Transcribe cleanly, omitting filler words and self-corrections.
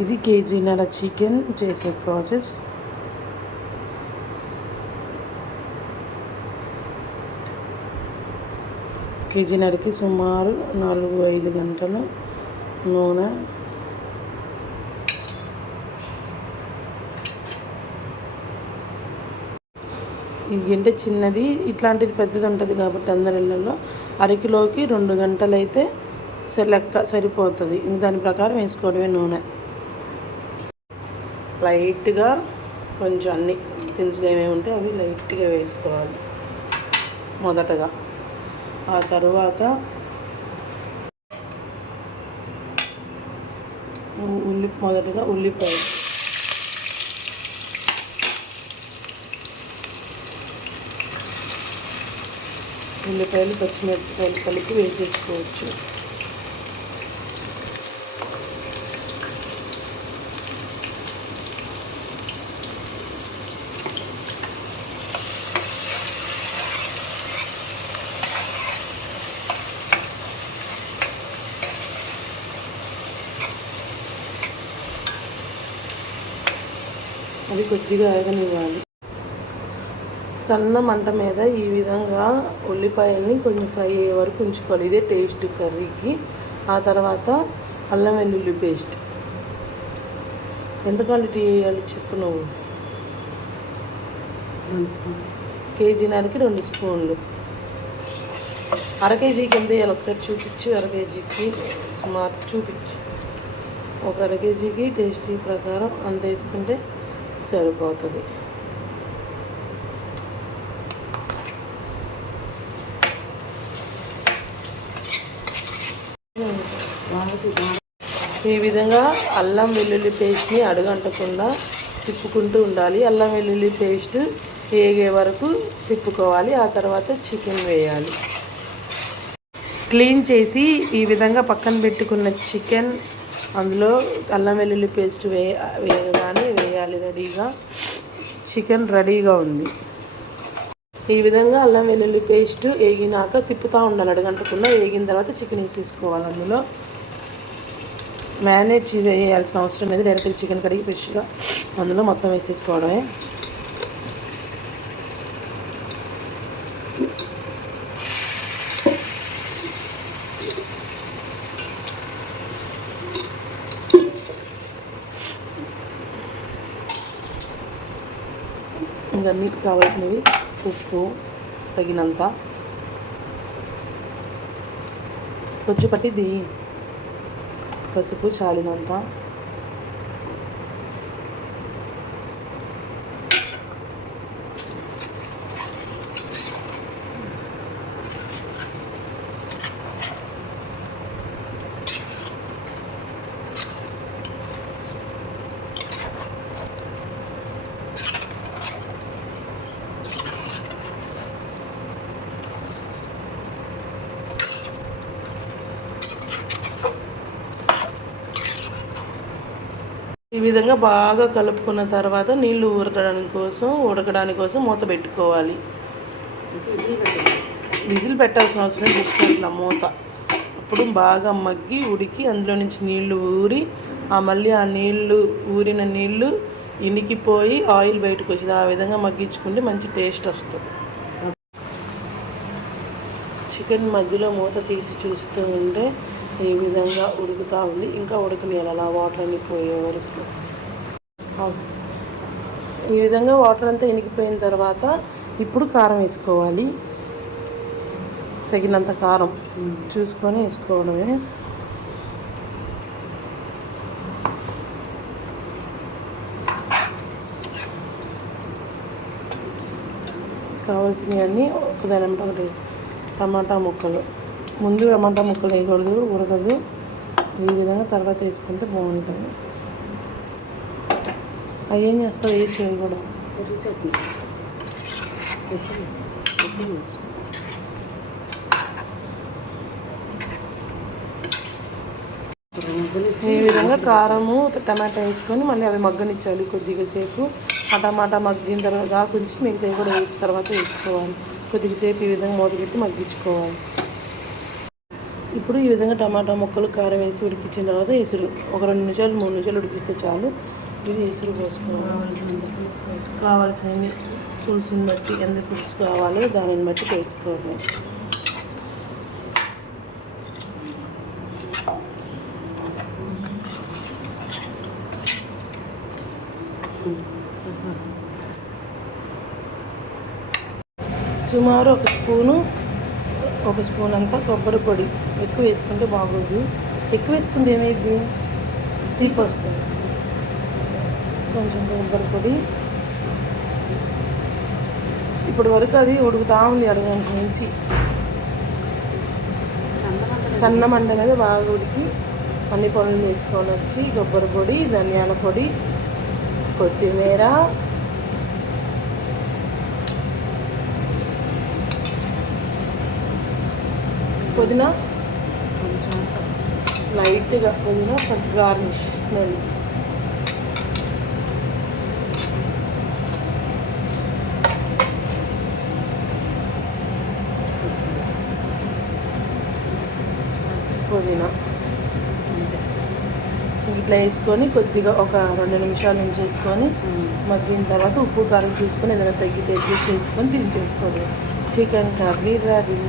ఇది కేజీన్నర చికెన్ చేసే ప్రాసెస్. కేజీన్నరకి సుమారు 4-5 గంటలు నూనె. ఈ గింట చిన్నది, ఇట్లాంటిది పెద్దది ఉంటుంది కాబట్టి అందరి ఇళ్ళల్లో అరకిలోకి 2 గంటలు అయితే లెక్క సరిపోతుంది. దాని ప్రకారం వేసుకోవడమే నూనె. లైట్గా కొంచెం అన్ని దినుసులు ఏమేమి ఉంటే అవి లైట్గా వేసుకోవాలి మొదటగా. ఆ తర్వాత మొదటగా ఉల్లిపాయలు పచ్చిమిరపకాయలు కలిపి వేసేసుకోవచ్చు. అది కొద్దిగా ఆగనివ్వాలి. సన్న మంట మీద ఈ విధంగా ఉల్లిపాయల్ని కొంచెం ఫ్రై అయ్యే వరకు ఉంచుకోవాలి. ఇదే టేస్ట్ కర్రీకి. ఆ తర్వాత అల్లం వెల్లుల్లి పేస్ట్ ఎంత క్వాంటిటీ వేయాలి చెప్పు నువ్వు? 2 స్పూన్లు. కేజీన్నరకి 2 స్పూన్లు. అర కేజీకి ఎంత వేయాలి ఒకసారి చూపించు. అర కేజీకి సుమారు చూపించు. ఒక అర కేజీకి టేస్టీ ప్రకారం అంత వేసుకుంటే సరిపోతుంది. ఈ విధంగా అల్లం వెల్లుల్లి పేస్ట్ని అడుగంటకుండా తిప్పుకుంటూ ఉండాలి. అల్లం వెల్లుల్లి పేస్ట్ వేగే వరకు తిప్పుకోవాలి. ఆ తర్వాత చికెన్ వేయాలి. క్లీన్ చేసి ఈ విధంగా పక్కన పెట్టుకున్న చికెన్ అందులో అల్లం వెల్లుల్లి పేస్ట్ వేయగానే వేయాలి. రెడీగా చికెన్ రెడీగా ఉంది. ఈ విధంగా అల్లం వెల్లుల్లి పేస్ట్ వేగినాక తిప్పుతూ ఉండాలి అడుగంటకుండా. వేగిన తర్వాత చికెన్ వేసేసుకోవాలి. అందులో మ్యారినేట్ చేయాల్సిన అవసరం లేదు. డైరెక్ట్గా చికెన్ కడిగి ఫ్రెష్గా అందులో మొత్తం వేసేసుకోవడమే. ఇంకా మీకు కావాల్సినవి ఉప్పు తగినంత, కొంచెం పట్టిది పసుపు చాలినంత, ఈ విధంగా బాగా కలుపుకున్న తర్వాత నీళ్లు ఉడకడానికి కోసం మూత పెట్టుకోవాలి. విజిల్ పెట్టాల్సిన అవసరం జస్ట్ అట్లా మూత. అప్పుడు బాగా మగ్గి ఉడికి అందులో నుంచి నీళ్లు ఊరి మళ్ళీ ఆ నీళ్లు ఊరిన నీళ్లు ఇనికిపోయి ఆయిల్ బయటకు వచ్చింది. ఆ విధంగా మగ్గించుకుంటే మంచి టేస్ట్ వస్తుంది. చికెన్ మధ్యలో మూత తీసి చూస్తూ ఉంటే ఈ విధంగా ఉడుకుతూ ఉంది. ఇంకా ఉడకనియాలి అలా వాటర్ అన్ని పోయే వరకు. ఈ విధంగా వాటర్ అంతా ఇనికిపోయిన తర్వాత ఇప్పుడు కారం వేసుకోవాలి. తగినంత కారం చూసుకొని వేసుకోవడమే. కావాల్సినవన్నీ ఒకటి టమాటా ముక్కలు. ముందు టమాటా ముక్కలు వేయకూడదు, ఉడకదు. ఈ విధంగా తర్వాత వేసుకుంటే బాగుంటుంది. అవి ఏం చేస్తావు? వేయచ్చు కూడా. పెరుగు చట్నీ ఈ విధంగా కారము టమాటా వేసుకొని మళ్ళీ అవి మగ్గనిచ్చాలి కొద్దిగా సేపు. ఆ టమాటా మగ్గిన తర్వాత కొంచెం మిగతావి కూడా వేసిన తర్వాత వేసుకోవాలి. కొద్దిగా సేపు ఈ విధంగా మూత పెట్టి మగ్గించుకోవాలి. ఇప్పుడు ఇప్పుడు ఈ విధంగా టమాటా ముక్కలు కారం వేసి ఉడికించిన తర్వాత ఎసురు ఒక 2 నిమిషాలు 3 నిమిషాలు ఉడికిస్తే చాలు. ఇది ఎసురు పోసుకోవాలి. కావాల్సింది పులుసుని బట్టి ఎంత పులుసు కావాలో దానిని బట్టి వేసుకోవాలి. సుమారు ఒక స్పూన్ అంతా కొబ్బరి పొడి. ఎక్కువ వేసుకుంటే బాగోదు. ఎక్కువ వేసుకుంటే ఏమైంది, తీపి వస్తుంది. కొంచెం కొబ్బరి పొడి. ఇప్పటి వరకు అది ఉడుకుతూ ఉంది అరగంట నుంచి. సన్న మంట మీద బాగా ఉడికి అన్ని పనులు వేసుకొని వచ్చి కొబ్బరి పొడి, ధనియాల పొడి, కొత్తిమీర, పుదీనా, లైట్గా పుదీనా ఫర్ గార్నిష్ స్మెల్. పుదీనా ఇట్లా వేసుకొని కొద్దిగా ఒక 2 నిమిషాలు ఉంచేసుకొని మగ్గిన తర్వాత ఉప్పు కారం చూసుకొని ఏదైనా తగ్గితే అడ్జస్ట్ చేసుకొని దించేసుకోవాలి. Chicken curry ready.